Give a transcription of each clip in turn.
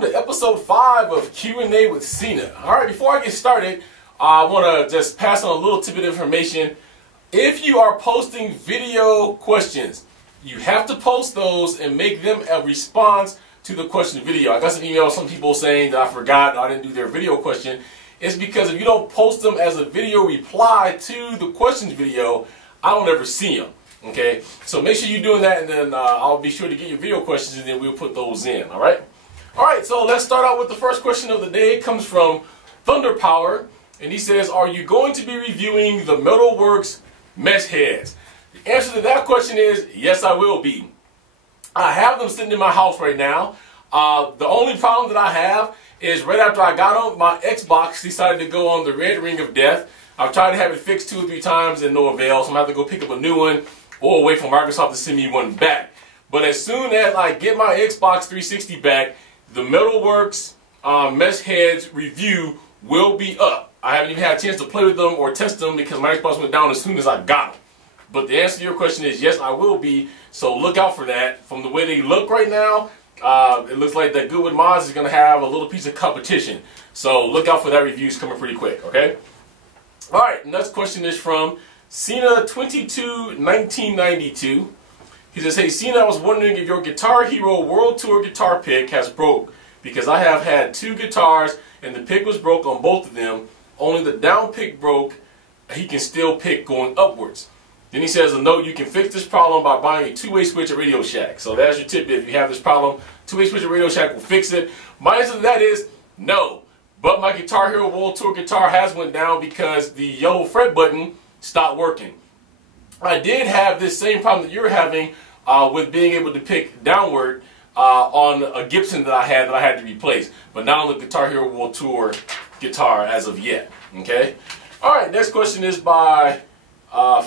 welcome to episode 5 of Q&A with Cena. Alright, before I get started, I want to just pass on a little tidbit of information. If you are posting video questions, you have to post those and make them a response to the question video. I got some emails, some people saying that I forgot, I didn't do their video question. It's because if you don't post them as a video reply to the questions video, I don't ever see them. Okay, so make sure you're doing that, and then I'll be sure to get your video questions, and then we'll put those in. All right. So let's start out with the first question of the day. It comes from ThunderPower, and he says, "Are you going to be reviewing the MetalWorkz mesh heads?" The answer to that question is yes, I will be. I have them sitting in my house right now. The only problem that I have is right after I got them, my Xbox decided to go on the red ring of death. I've tried to have it fixed 2 or 3 times and no avail, so I'm going to have to go pick up a new one or wait for Microsoft to send me one back. But as soon as I get my Xbox 360 back, the MetalWorkz mesh heads review will be up. I haven't even had a chance to play with them or test them because my Xbox went down as soon as I got them. But the answer to your question is yes, I will be, so look out for that. From the way they look right now, it looks like that Goodwood Mods is going to have a little piece of competition. So look out for that review. It's coming pretty quick, okay? Alright, next question is from Cena 1992. He says, "Hey Cena, I was wondering if your Guitar Hero World Tour guitar pick has broke, because I have had 2 guitars and the pick was broke on both of them. Only the down pick broke. He can still pick going upwards." Then he says, "A note, you can fix this problem by buying a 2-way switch at Radio Shack." So that's your tip. If you have this problem, 2-way switch at Radio Shack will fix it. My answer to that is no. But my Guitar Hero World Tour guitar has went down because the yellow fret button stopped working. I did have this same problem that you're having with being able to pick downward on a Gibson that I had to replace. But not on the Guitar Hero World Tour guitar as of yet. Okay? Alright, next question is by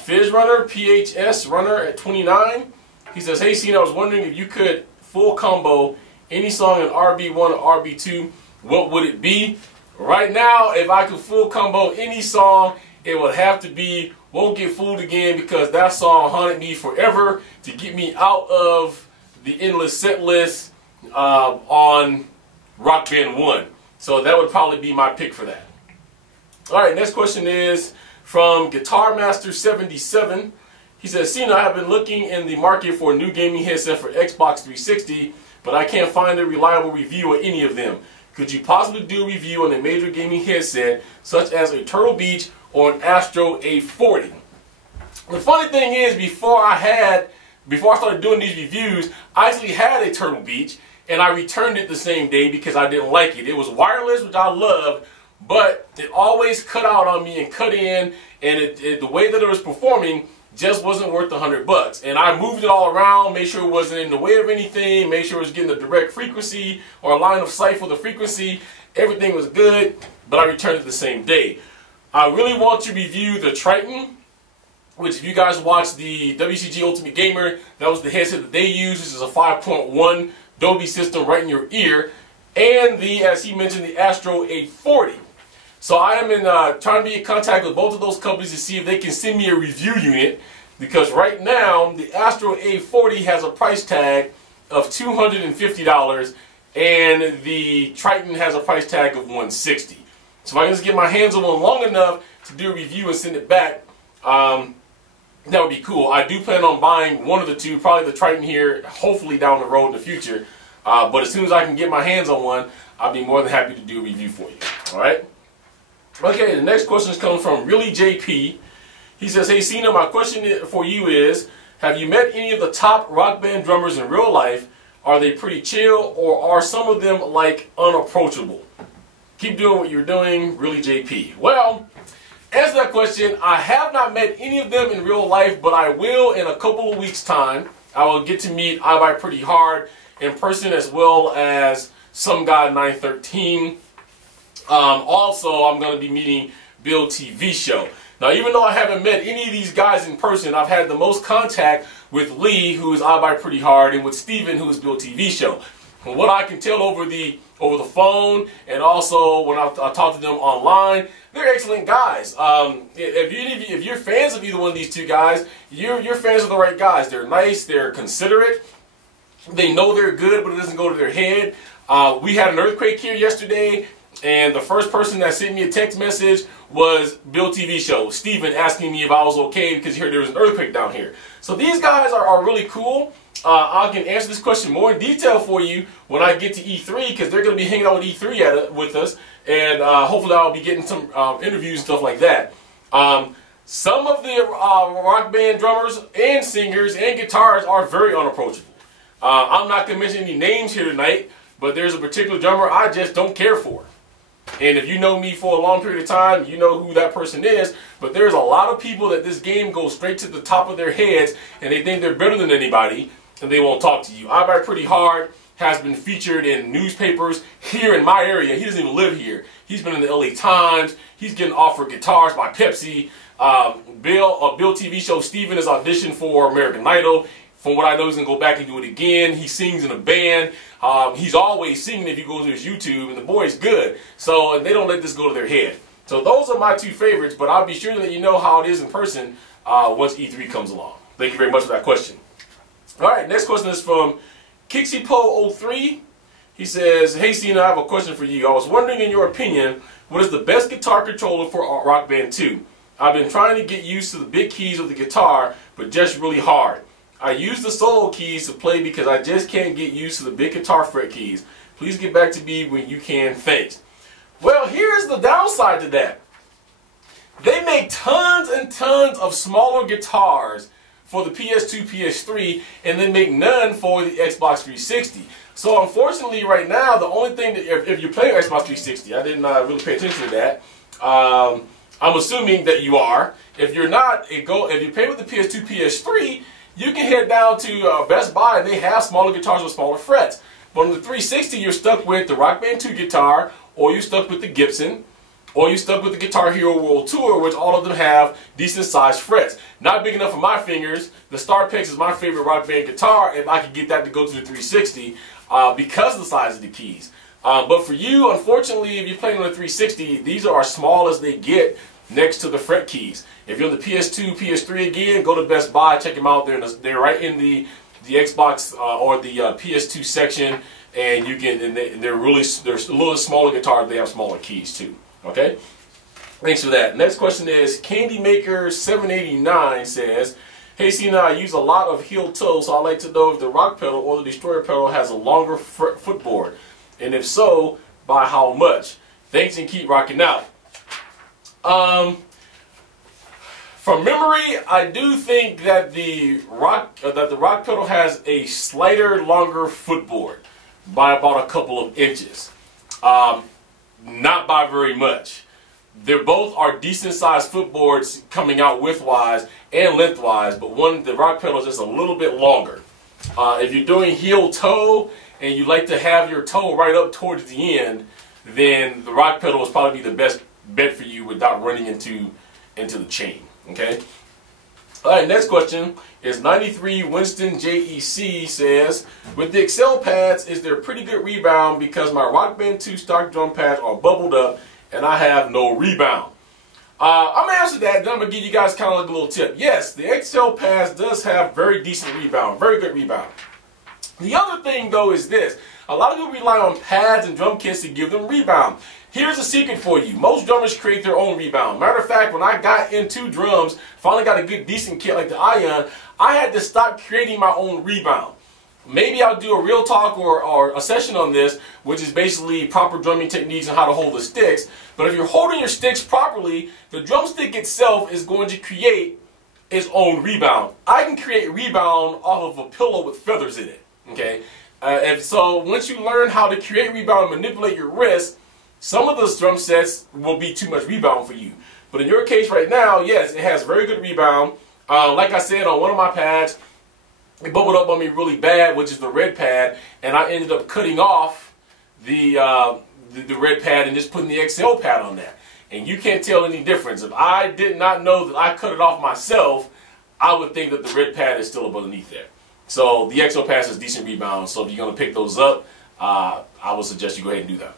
Fizz Runner, PHS Runner at 29. He says, "Hey Cena, I was wondering if you could full combo any song in RB1 or RB2, what would it be?" Right now, if I could full combo any song, it would have to be "Won't Get Fooled Again," because that song haunted me forever to get me out of the endless set list on Rock Band 1. So that would probably be my pick for that. Alright, next question is from Guitar Master 77. He says, "Cena, I have been looking in the market for a new gaming headset for Xbox 360, but I can't find a reliable review on any of them. Could you possibly do a review on a major gaming headset such as a Turtle Beach or an Astro A40? The funny thing is, before I started doing these reviews, I actually had a Turtle Beach, and I returned it the same day because I didn't like it. It was wireless, which I loved, but it always cut out on me and cut in, and the way that it was performing just wasn't worth the $100. And I moved it all around, made sure it wasn't in the way of anything, made sure it was getting the direct frequency or a line of sight for the frequency. Everything was good, but I returned it the same day. I really want to review the Triton, which if you guys watched the WCG Ultimate Gamer, that was the headset that they use. This is a 5.1 Dolby system right in your ear. And as he mentioned, the Astro A40. So I am trying to be in contact with both of those companies to see if they can send me a review unit, because right now the Astro A40 has a price tag of $250 and the Triton has a price tag of $160. So if I can just get my hands on one long enough to do a review and send it back, that would be cool. I do plan on buying one of the two, probably the Triton here, hopefully down the road in the future. But as soon as I can get my hands on one, I'll be more than happy to do a review for you. Alright? Okay, the next question is coming from ReallyJP. He says, "Hey Cena, my question for you is, have you met any of the top rock band drummers in real life? Are they pretty chill, or are some of them like unapproachable? Keep doing what you're doing, ReallyJP." Well, answer that question, I have not met any of them in real life, but I will in a couple of weeks' time. I will get to meet I Buy Pretty Hard in person, as well as Some Guy 913. Also, I'm going to be meeting Bill TV Show. Now, even though I haven't met any of these guys in person, I've had the most contact with Lee, who is I Buy Pretty Hard, and with Steven, who is Bill TV Show. From what I can tell over the phone, and also when I talk to them online, they're excellent guys. If you're fans of either one of these two guys, you're fans of the right guys. They're nice, they're considerate, they know they're good, but it doesn't go to their head. We had an earthquake here yesterday, and the first person that sent me a text message was Bill TV Show, Steven, asking me if I was okay because he heard there was an earthquake down here. So these guys are really cool. I can answer this question more in detail for you when I get to E3, because they're going to be hanging out with E3 with us, and hopefully I'll be getting some interviews and stuff like that. Some of the rock band drummers and singers and guitarists are very unapproachable. I'm not going to mention any names here tonight, but there's a particular drummer I just don't care for. And if you know me for a long period of time, you know who that person is. But there's a lot of people that this game goes straight to the top of their heads, and they think they're better than anybody, and they won't talk to you. I Bite Pretty Hard has been featured in newspapers here in my area. He doesn't even live here. He's been in the LA Times. He's getting offered guitars by Pepsi. Bill TV Show, Steven, has auditioned for American Idol. From what I know, he's going to go back and do it again. He sings in a band. He's always singing if you go to his YouTube, and the boy's good. So, and they don't let this go to their head. So those are my two favorites, but I'll be sure to let you know how it is in person once E3 comes along. Thank you very much for that question. All right, next question is from KixiePo03. He says, "Hey Cena, I have a question for you. I was wondering, in your opinion, what is the best guitar controller for Rock Band 2? I've been trying to get used to the big keys of the guitar, but just really hard. I use the solo keys to play because I just can't get used to the big guitar fret keys. Please get back to me when you can. Thanks." Well, here's the downside to that. They make tons and tons of smaller guitars for the PS2, PS3, and they make none for the Xbox 360. So unfortunately right now, the only thing that, if you're playing Xbox 360, I didn't really pay attention to that. I'm assuming that you are. If you're not, if you pay with the PS2, PS3, you can head down to Best Buy, and they have smaller guitars with smaller frets. But on the 360, you're stuck with the Rock Band 2 guitar, or you're stuck with the Gibson, or you're stuck with the Guitar Hero World Tour, which all of them have decent sized frets. Not big enough for my fingers. The StarPix is my favorite Rock Band guitar, if I could get that to go to the 360, because of the size of the keys. But for you, unfortunately, if you're playing on the 360, these are as small as they get next to the fret keys. If you're on the PS2, PS3 again, go to Best Buy, check them out. They're right in the Xbox or the PS2 section, and you can. And they're a little smaller guitars. They have smaller keys too. Okay. Thanks for that. Next question is CandyMaker789 says, "Hey Cena, I use a lot of heel toe, so I'd like to know if the rock pedal or the destroyer pedal has a longer footboard, and if so, by how much? Thanks and keep rocking out." From memory, I do think that the rock pedal has a slighter, longer footboard by about a couple of inches. Not by very much. They both are decent sized footboards coming out widthwise and lengthwise, but the rock pedal is just a little bit longer. If you're doing heel toe and you like to have your toe right up towards the end, then the rock pedal is probably the best bet for you without running into the chain. Okay. All right. Next question is 93 Winston JEC says, "With the Excel pads, is there pretty good rebound because my Rock Band 2 stock drum pads are bubbled up and I have no rebound?" I'm gonna answer that. Then I'm gonna give you guys kind of like a little tip. Yes, the Excel pads does have very decent rebound, very good rebound. The other thing though is this: a lot of people rely on pads and drum kits to give them rebound. Here's a secret for you. Most drummers create their own rebound. Matter of fact, when I got into drums, finally got a good decent kit like the Ion, I had to stop creating my own rebound. Maybe I'll do a real talk or a session on this, which is basically proper drumming techniques and how to hold the sticks. But if you're holding your sticks properly, the drumstick itself is going to create its own rebound. I can create rebound off of a pillow with feathers in it. Okay, and so once you learn how to create rebound and manipulate your wrist, some of those drum sets will be too much rebound for you. But in your case right now, yes, it has very good rebound. Like I said, on one of my pads, it bubbled up on me really bad, which is the red pad, and I ended up cutting off the red pad and just putting the XL pad on there. And you can't tell any difference. If I did not know that I cut it off myself, I would think that the red pad is still underneath there. So the XL pad has decent rebound, so if you're going to pick those up, I would suggest you go ahead and do that.